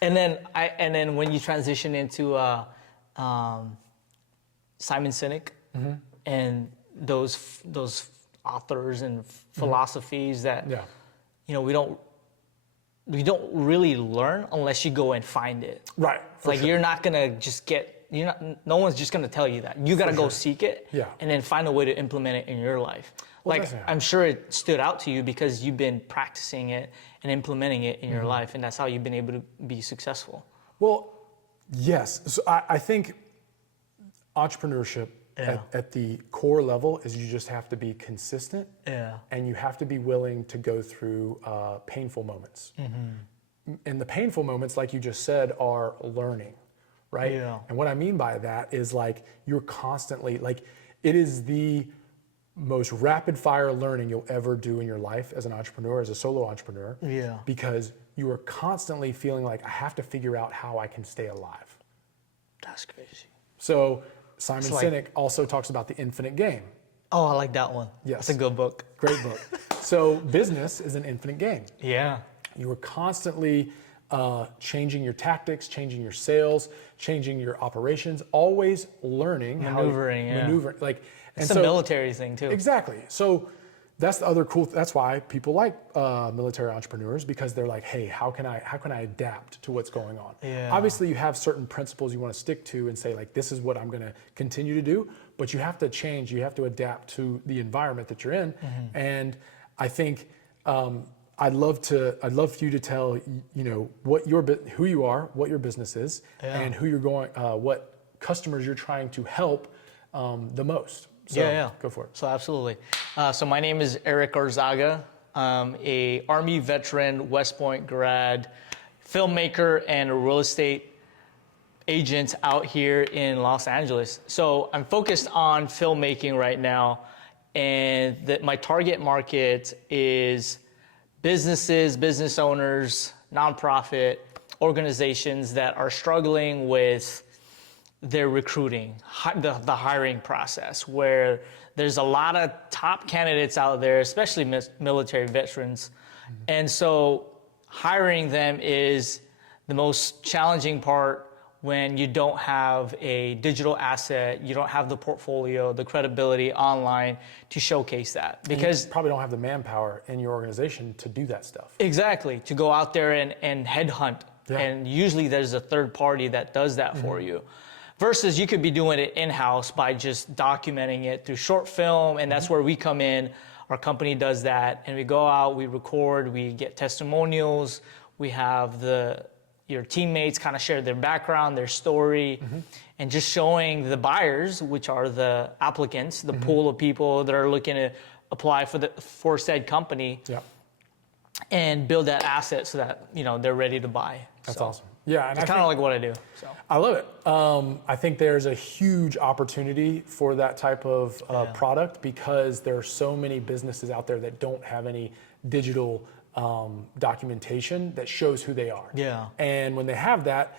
And then when you transition into Simon Sinek and those authors and philosophies that we don't really learn unless you go and find it. Right. Like you're not gonna just no one's just gonna tell you that. You gotta go seek it and then find a way to implement it in your life. Well, like I'm sure it stood out to you because you've been practicing it and implementing it in your life, and that's how you've been able to be successful. Well, yes. So I think entrepreneurship at the core level is you just have to be consistent and you have to be willing to go through painful moments. And the painful moments, like you just said, are learning, right? Yeah. And what I mean by that is like you're constantly, like it is the most rapid fire learning you'll ever do in your life as an entrepreneur, as a solo entrepreneur. Yeah. Because you are constantly feeling like I have to figure out how I can stay alive. That's crazy. So Simon Sinek also talks about the infinite game. Oh, I like that one. Yes. That's a good book. Great book. So business is an infinite game. Yeah. You are constantly changing your tactics, changing your sales, changing your operations, always learning maneuvering. Like, it's a military thing too. Exactly. So that's the other cool. That's why people like military entrepreneurs, because they're like, hey, how can I adapt to what's going on? Yeah. Obviously, you have certain principles you want to stick to and say like, this is what I'm going to continue to do. But you have to change. You have to adapt to the environment that you're in. And I think I'd love for you to tell who you are, what your business is, and who you're going, what customers you're trying to help the most. So go for it. So absolutely. So my name is Eric Arzaga. I'm a Army veteran, West Point grad, filmmaker, and a real estate agent out here in Los Angeles. So I'm focused on filmmaking right now, and my target market is businesses, business owners, nonprofit organizations that are struggling with their recruiting, the hiring process, where there's a lot of top candidates out there, especially military veterans. And so hiring them is the most challenging part when you don't have a digital asset, you don't have the portfolio, the credibility online to showcase that. Because you probably don't have the manpower in your organization to do that stuff. Exactly, to go out there and headhunt. Yeah. And usually there's a third party that does that for you. Versus you could be doing it in-house by just documenting it through short film, and that's where we come in. Our company does that, and we go out, we record, we get testimonials, we have your teammates kind of share their background, their story, and just showing the buyers, which are the applicants, the pool of people that are looking to apply for said company, and build that asset so that they're ready to buy. That's awesome. Yeah, and it's kind of like what I do. So I love it. I think there's a huge opportunity for that type of product, because there are so many businesses out there that don't have any digital documentation that shows who they are. Yeah. And when they have that,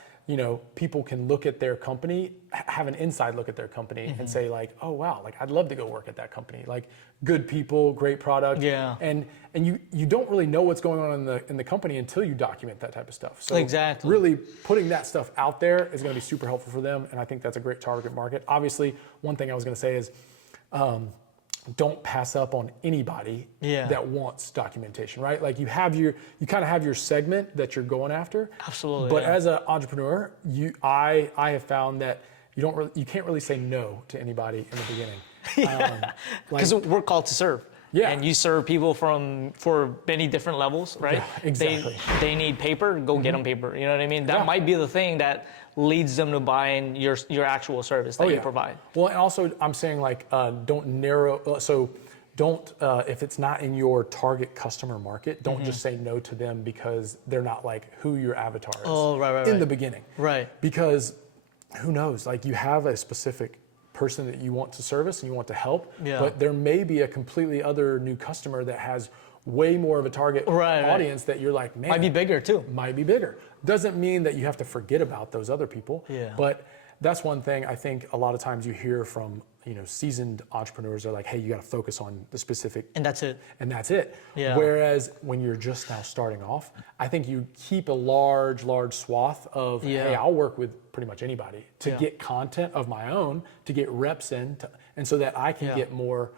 people can look at their company, have an inside look at their company, and say like, oh wow, like I'd love to go work at that company. Like good people, great product. Yeah. And you don't really know what's going on in the company until you document that type of stuff. So really putting that stuff out there is going to be super helpful for them, and I think that's a great target market. Obviously, one thing I was going to say is don't pass up on anybody that wants documentation, right? Like you kind of have your segment that you're going after. Absolutely. But as an entrepreneur, I have found that you can't really say no to anybody in the beginning. Because we're called to serve. Yeah. And you serve people for many different levels, right? Yeah, exactly. They need paper, go get them paper. You know what I mean? That might be the thing that leads them to buying your actual service that you provide. Well, and also I'm saying like don't narrow. So don't if it's not in your target customer market, don't just say no to them because they're not like who your avatar is. Oh, right. In the beginning, right? Because who knows? Like you have a specific person that you want to service and you want to help, but there may be a completely other new customer that has way more of a target audience that you're like, man, might be bigger too. Might be bigger. Doesn't mean that you have to forget about those other people. Yeah. But that's one thing I think a lot of times you hear from seasoned entrepreneurs are like, hey, you got to focus on the specific. And that's it. And that's it. Yeah. Whereas when you're just now starting off, I think you keep a large swath of, hey, I'll work with pretty much anybody to get content of my own, to get reps in, and so that I can get more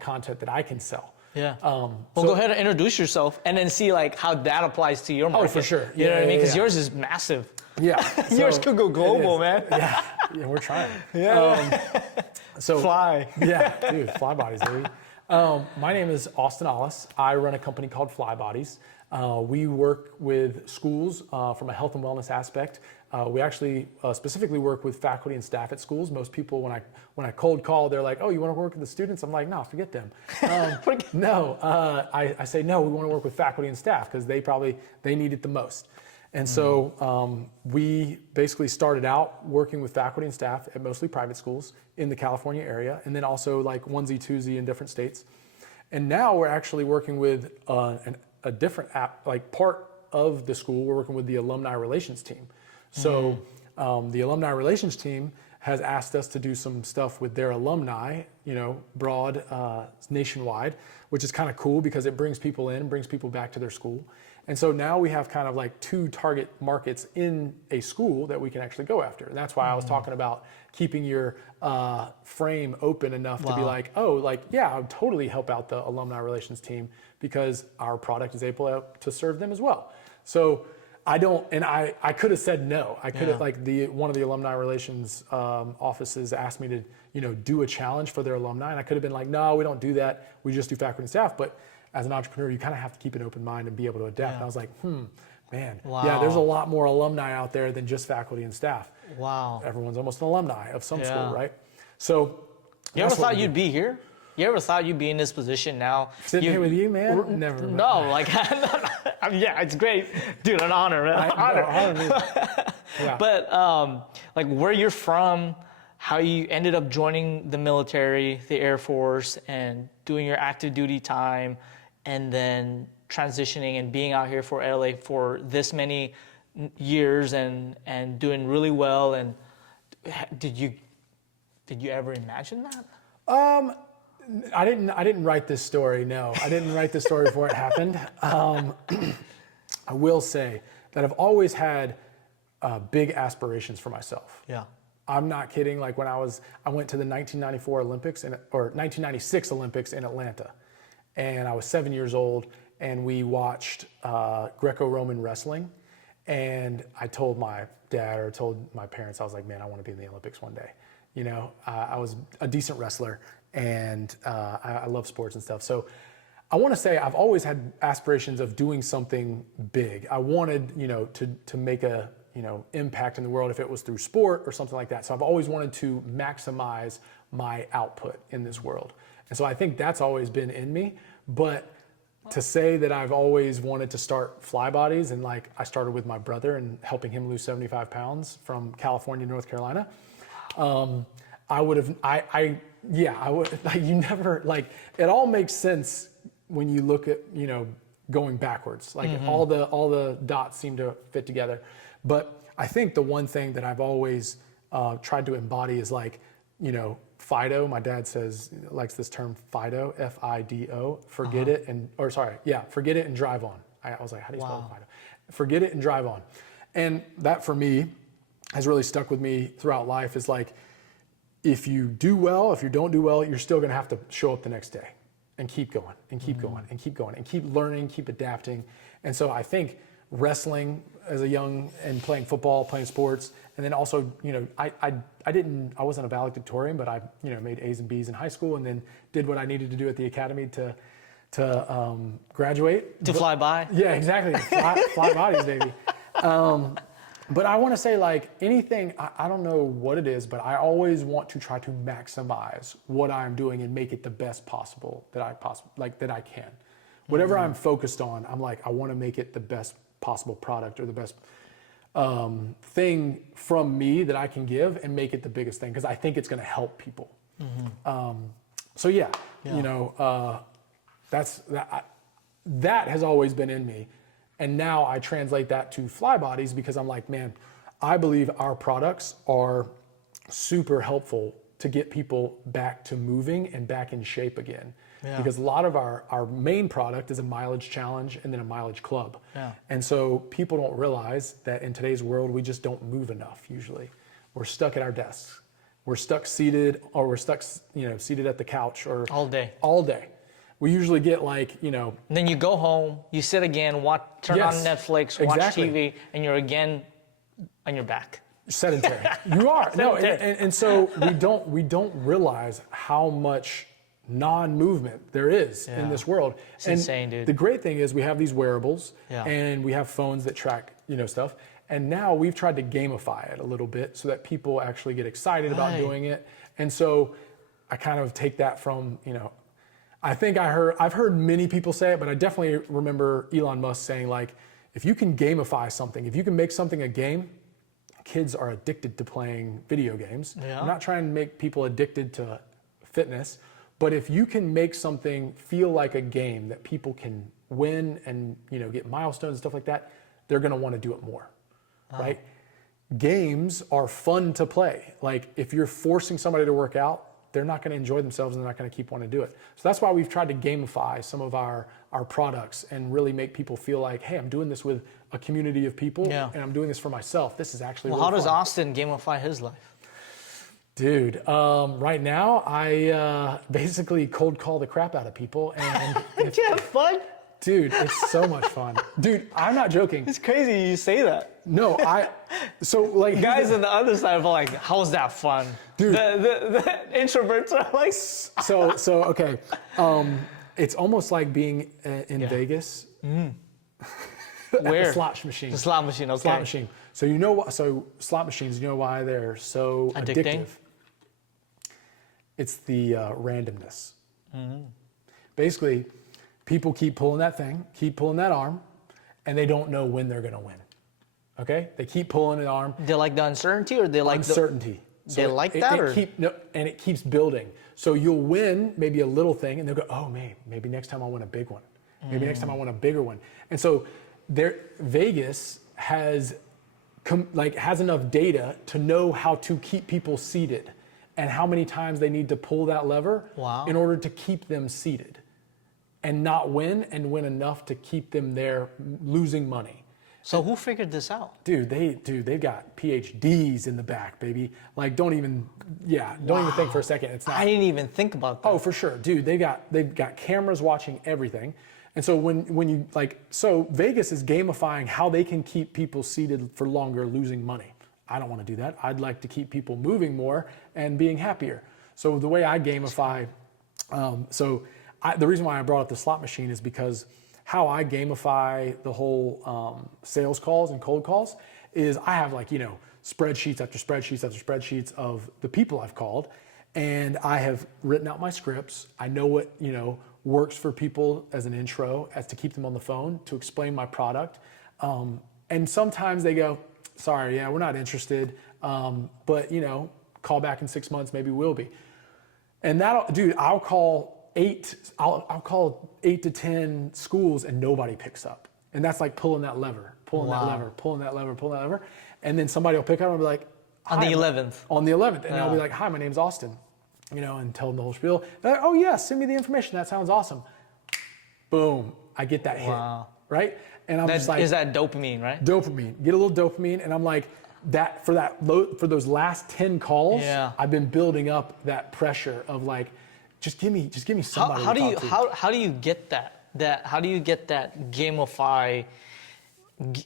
content that I can sell. Yeah. Go ahead and introduce yourself and then see like how that applies to your market. Oh, for sure. You know what I mean? Because yours is massive. Yeah. Yours could go global, man. Yeah, we're trying. Yeah. Fly. Yeah, dude, Fly Bodies, baby. My name is Austin Ohlis. I run a company called Fly Bodies. We work with schools from a health and wellness aspect. We actually specifically work with faculty and staff at schools. Most people, when I cold call, they're like, "Oh, you want to work with the students?" I'm like, "No, forget them." I say no. We want to work with faculty and staff because they need it the most. And so we basically started out working with faculty and staff at mostly private schools in the California area, and then also like onesie, twosie in different states. And now we're actually working with a different app, like part of the school. We're working with the alumni relations team. So the alumni relations team has asked us to do some stuff with their alumni, broad, nationwide, which is kind of cool because it brings people in, brings people back to their school. And so now we have kind of like 2 target markets in a school that we can actually go after. And that's why I was talking about keeping your frame open enough to be like, I would totally help out the alumni relations team because our product is able to serve them as well. So I could have said no. I could have one of the alumni relations offices asked me to, do a challenge for their alumni. And I could have been like, no, we don't do that. We just do faculty and staff. But as an entrepreneur, you kind of have to keep an open mind and be able to adapt. And I was like, man, there's a lot more alumni out there than just faculty and staff. Wow. Everyone's almost an alumni of some school, right? So you ever thought you'd be here? You ever thought you'd be in this position now? Sitting here with you, man? Never. No, like, yeah, it's great. Dude, an honor, man. Honor. Yeah. But like where you're from, how you ended up joining the military, the Air Force, and doing your active duty time, and then transitioning and being out here for LA for this many years and doing really well. And did you ever imagine that? I didn't write this story. No, I didn't write this story before it happened. I will say that I've always had big aspirations for myself. Yeah. I'm not kidding. Like when I went to the 1994 Olympics or 1996 Olympics in Atlanta, and I was 7 years old, and we watched Greco-Roman wrestling, and I told my dad or told my parents, I was like, man, I want to be in the Olympics one day. I was a decent wrestler, and I love sports and stuff. So I want to say I've always had aspirations of doing something big. I wanted, to make a impact in the world if it was through sport or something like that. So I've always wanted to maximize my output in this world. And so I think that's always been in me. But to say that I've always wanted to start Fly Bodies, and like I started with my brother and helping him lose 75 pounds from California to North Carolina, I would have, I would, like, you never, like, it all makes sense when you look at, going backwards. Like all the dots seem to fit together. But I think the one thing that I've always tried to embody is like, FIDO. My dad likes this term FIDO, F-I-D-O, forget it and drive on. I was like, how do you spell FIDO? Forget it and drive on. And that for me has really stuck with me throughout life is like, if you do well, if you don't do well, you're still gonna have to show up the next day and keep going and keep going and keep going and keep learning, keep adapting. And so I think wrestling as a young and playing football, playing sports, and then also, I wasn't a valedictorian, but I, made A's and B's in high school and then did what I needed to do at the academy to graduate. To fly by? Yeah, exactly. Fly bodies, baby. But I want to say, like, anything, I don't know what it is, but I always want to try to maximize what I'm doing and make it the best possible that I can. Whatever I'm focused on, I'm like, I want to make it the best possible product or the best thing from me that I can give and make it the biggest thing because I think it's going to help people. That has always been in me. And now I translate that to Fly Bodies because I'm like, man, I believe our products are super helpful to get people back to moving and back in shape again. Yeah. Because a lot of our main product is a mileage challenge and then a mileage club. Yeah. And so people don't realize that in today's world, we just don't move enough usually. We're stuck at our desks. We're stuck seated, or we're stuck, seated at the couch or All day. All day. We usually get And then you go home, you sit again, turn on Netflix, watch TV, and you're again on your back. Sedentary. You are. No, and so we don't realize how much non-movement there is in this world. It's insane, dude. The great thing is we have these wearables and we have phones that track, stuff. And now we've tried to gamify it a little bit so that people actually get excited about doing it. And so I kind of take that from, I think I've heard many people say it, but I definitely remember Elon Musk saying, like, if you can gamify something, if you can make something a game, kids are addicted to playing video games. Yeah. I'm not trying to make people addicted to fitness, but if you can make something feel like a game that people can win and get milestones and stuff like that, they're going to want to do it more, right? Games are fun to play. Like, if you're forcing somebody to work out, they're not going to enjoy themselves and they're not going to keep wanting to do it. So that's why we've tried to gamify some of our products and really make people feel like, hey, I'm doing this with a community of people and I'm doing this for myself. This is actually really how does fun. Austin gamify his life? Dude, right now I basically cold call the crap out of people, and You have fun? dude, it's so much fun. Dude, I'm not joking. It's crazy you say that. No, so like Guys on the other side are like, how's that fun? Dude. The introverts are like, so okay. It's almost like being in Vegas. Where? The slot machine. The slot machine, okay. Slot machine. So slot machines, why they're so addictive? It's the randomness. Basically, people keep pulling that thing, keep pulling that arm, and they don't know when they're going to win. Okay? They keep pulling the arm. They like the uncertainty, or they like uncertainty. They like that, or? And it keeps building. So you'll win maybe a little thing, and they'll go, oh, man, maybe next time I win a big one. Maybe next time I want a bigger one. And so Vegas has enough data to know how to keep people seated and how many times they need to pull that lever in order to keep them seated and not win, and win enough to keep them there losing money. So who figured this out? Dude, they've got PhDs in the back, baby. Like, don't even think for a second. It's not. I didn't even think about that. Oh, for sure, dude. They've got cameras watching everything. And so when you Vegas is gamifying how they can keep people seated for longer, losing money. I don't want to do that. I'd like to keep people moving more and being happier. So the way I gamify, the reason why I brought up the slot machine is because how I gamify the whole sales calls and cold calls is I have spreadsheets after spreadsheets after spreadsheets of the people I've called, and I have written out my scripts. I know what works for people as an intro, as to keep them on the phone, to explain my product. And sometimes they go, sorry, we're not interested, but call back in 6 months, maybe we'll be. And I'll call 8 to 10 schools and nobody picks up. And that's like pulling that lever, pulling that lever. And then somebody will pick up and be like, on the 11th. On the 11th. And I'll be like, hi, my name's Austin. And tell them the whole spiel. They're like, oh yeah, send me the information. That sounds awesome. Boom, I get that hit, right? And I'm just like, is that dopamine, right? Dopamine. Get a little dopamine, and I'm like, for those last 10 calls, I've been building up that pressure of like, just give me somebody. How do you get that? How do you get that gamify?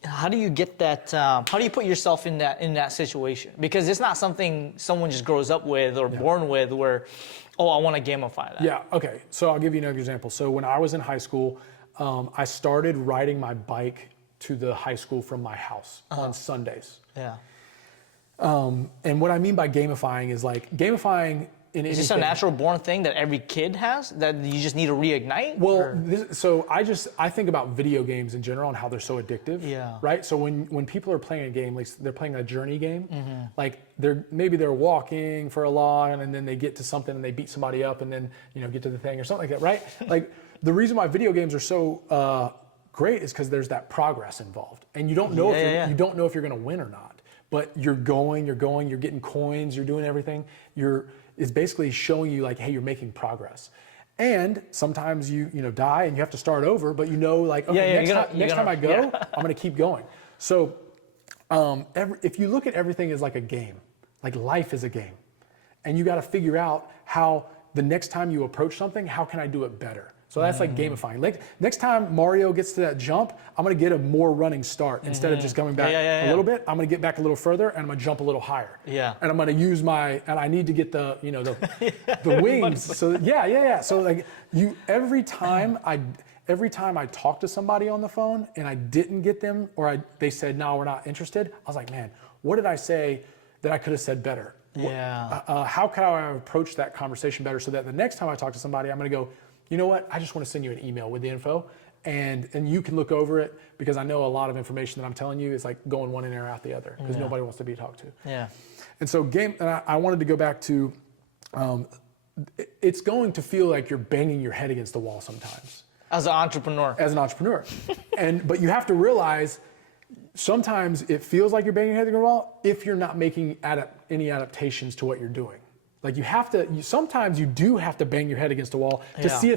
How do you get that? How do you put yourself in that situation? Because it's not something someone just grows up with or born with, where, I want to gamify that. Yeah. Okay. So I'll give you another example. So when I was in high school, I started riding my bike to the high school from my house on Sundays. Yeah. And what I mean by gamifying is gamifying. Is this a natural born thing that every kid has that you just need to reignite? Well, I think about video games in general and how they're so addictive. Yeah. Right. So when people are playing a game, like they're playing a journey game, like they're walking for a long, and then they get to something and they beat somebody up, and then get to the thing or something like that. Right. Like the reason why video games are so great is because there's that progress involved, and you don't know you don't know if you're going to win or not. But you're getting coins, you're doing everything. is basically showing you like, hey, you're making progress. And sometimes you die and you have to start over, but like, okay, next time I go, I'm gonna keep going. So if you look at everything as like a game, like life is a game, and you gotta figure out how the next time you approach something, how can I do it better? So that's like gamifying. Like next time Mario gets to that jump, I'm gonna get a more running start. Instead of just coming back a little bit, I'm gonna get back a little further and I'm gonna jump a little higher. Yeah. And I'm gonna use and I need to get the the wings. So So like every time I talk to somebody on the phone and I didn't get them, or they said, no, we're not interested, I was like, man, what did I say that I could have said better? Yeah. How could I have approached that conversation better so that the next time I talk to somebody, I'm gonna go, you know what? I just want to send you an email with the info, and you can look over it, because I know a lot of information that I'm telling you is like going one ear out the other, because nobody wants to be talked to. Yeah. And so I wanted to go back to, it's going to feel like you're banging your head against the wall sometimes. As an entrepreneur. But you have to realize sometimes it feels like you're banging your head against the wall if you're not making any adaptations to what you're doing. Like sometimes you do have to bang your head against the wall to see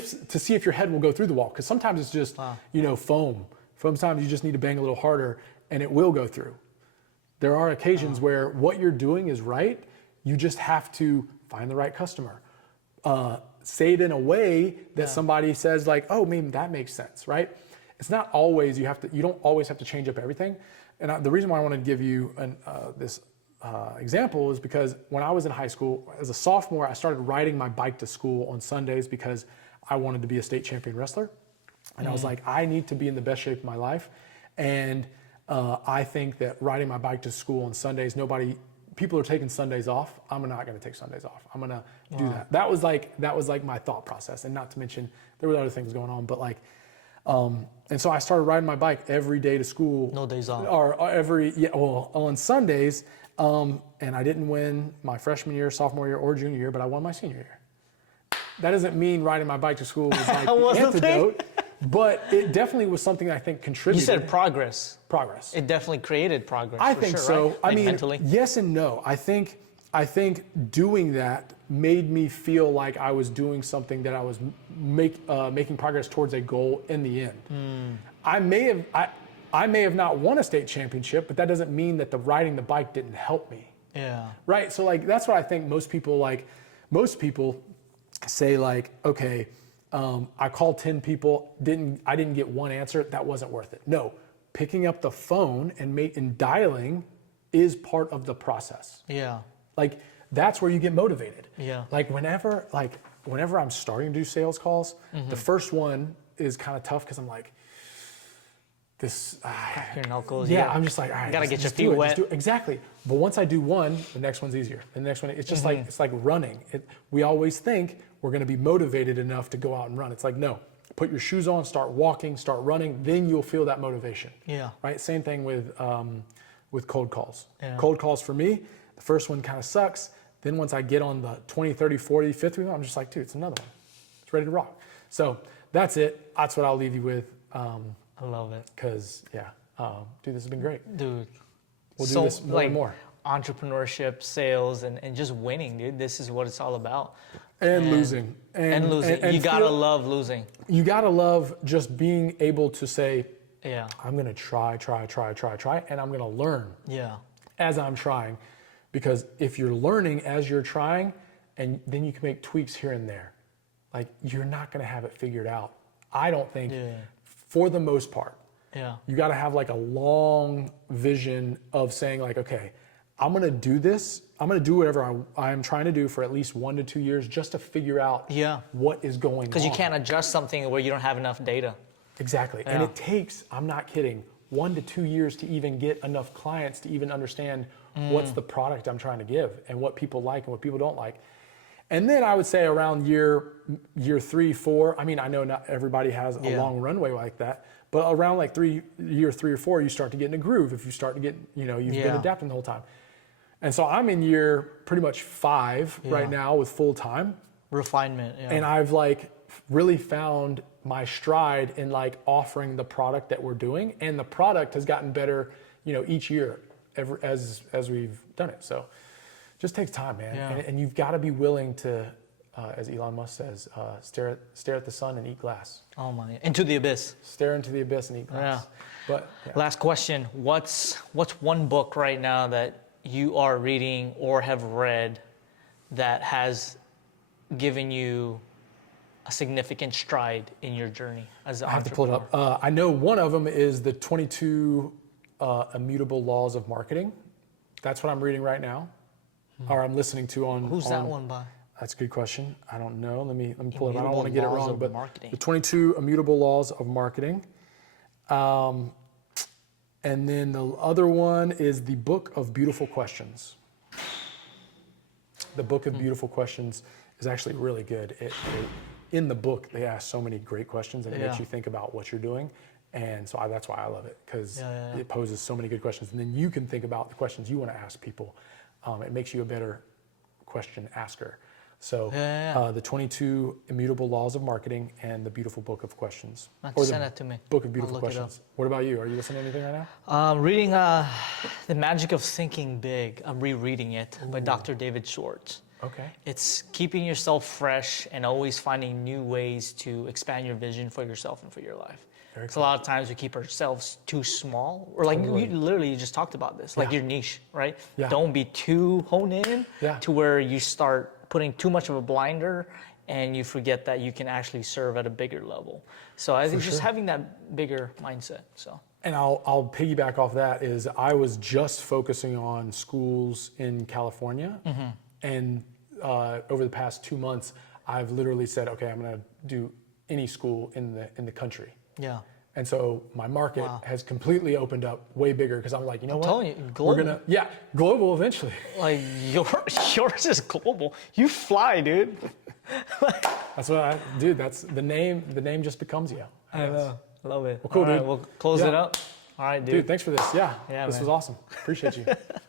if your head will go through the wall. Because sometimes it's just, foam. Sometimes you just need to bang a little harder and it will go through. There are occasions where what you're doing is right. You just have to find the right customer. Say it in a way that somebody says like, oh, maybe that makes sense, right? It's not always, you don't always have to change up everything. And the reason why I wanted to give you this example is because when I was in high school, as a sophomore, I started riding my bike to school on Sundays because I wanted to be a state champion wrestler. And I was like, I need to be in the best shape of my life. And I think that riding my bike to school on Sundays, people are taking Sundays off. I'm not going to take Sundays off. I'm going to do that. That was like my thought process. And not to mention there were other things going on, but like, and so I started riding my bike every day to school. No days off. Or on Sundays. And I didn't win my freshman year, sophomore year, or junior year, but I won my senior year. That doesn't mean riding my bike to school was like the antidote, but it definitely was something I think contributed. You said progress. Progress. It definitely created progress. I think so. Right? I mean, mentally. Yes and no. I think doing that made me feel like I was doing something that I was making progress towards a goal in the end. I may have not won a state championship, but that doesn't mean that riding the bike didn't help me. Yeah. Right. So like that's what I think most people say like, okay, I called 10 people, I didn't get one answer, that wasn't worth it. No, picking up the phone and dialing is part of the process. Yeah. Like that's where you get motivated. Yeah. Like whenever I'm starting to do sales calls, the first one is kind of tough because I'm like, your knuckles. Yeah, I'm just like, all right, gotta get your feet wet. Exactly. But once I do one, the next one's easier. The next one, it's just it's like running. We always think we're going to be motivated enough to go out and run. It's like, no, put your shoes on, start walking, start running, then you'll feel that motivation. Yeah. Right. Same thing with cold calls. Yeah. Cold calls for me, the first one kind of sucks. Then once I get on the 20, 30, 40, 50 one, I'm just like, dude, it's another one. It's ready to rock. So that's it. That's what I'll leave you with. I love it. Because, dude, this has been great. Dude. We'll do this more and more. Entrepreneurship, sales, and just winning, dude. This is what it's all about. And losing. And losing. You gotta love losing. You gotta love just being able to say, yeah, I'm gonna try, and I'm gonna learn as I'm trying. Because if you're learning as you're trying, and then you can make tweaks here and there, like you're not gonna have it figured out. I don't think, for the most part. Yeah. You got to have like a long vision of saying like, okay, I'm going to do this. I'm going to do whatever I'm trying to do for at least 1 to 2 years just to figure out what is going on. Because you can't adjust something where you don't have enough data. Exactly. Yeah. And it takes, I'm not kidding, 1 to 2 years to even get enough clients to even understand what's the product I'm trying to give and what people like and what people don't like. And then I would say around year 3, 4, I mean, I know not everybody has a long runway like that, but around like year 3 or 4, you start to get in a groove. If you start to get, you've been adapting the whole time. And so I'm in year pretty much 5 right now with full time. Refinement, And I've like really found my stride in like offering the product that we're doing. And the product has gotten better, each year as we've done it. So just takes time, man. Yeah. And you've got to be willing to, as Elon Musk says, stare at the sun and eat glass. Oh my, into the abyss. Stare into the abyss and eat glass. Yeah. But Last question. What's one book right now that you are reading or have read that has given you a significant stride in your journey as an I have to pull it entrepreneur? up. I know one of them is the 22 Immutable Laws of Marketing. That's what I'm reading right now, or I'm listening to on. Who's that one by? That's a good question. I don't know. Let me pull it up. I don't want to get it Laws wrong, of but Marketing. the 22 Immutable Laws of Marketing. And then the other one is the Book of Beautiful Questions. The Book of Beautiful Questions is actually really good. In the book, they ask so many great questions, and it makes you think about what you're doing. And so that's why I love it, because it poses so many good questions. And then you can think about the questions you want to ask people. It makes you a better question asker. So the 22 Immutable Laws of Marketing and the Beautiful Book of Questions. Send that to me. Book of Beautiful I'll look it Questions. What about you? Are you listening to anything right now? I'm reading The Magic of Thinking Big. I'm rereading it by Dr. David Schwartz. Okay. It's keeping yourself fresh and always finding new ways to expand your vision for yourself and for your life. Because a lot of times we keep ourselves too small. Or like you literally just talked about this, like your niche, right? Yeah. Don't be too honed in Yeah. to where you start putting too much of a blinder and you forget that you can actually serve at a bigger level. So I think just having that bigger mindset. So. And I'll piggyback off that is I was just focusing on schools in California. And over the past 2 months, I've literally said, okay, I'm going to do any school in the country. Yeah. And so my market has completely opened up way bigger because I'm like, you know what? Telling you, global. Global eventually. Like yours is global. You fly, dude. That's what that's the name. The name just becomes you. I know. Love it. Well, cool, All right, dude. we'll close it up. All right, dude. Dude, thanks for this. Yeah, Yeah, this man. was awesome. Appreciate you.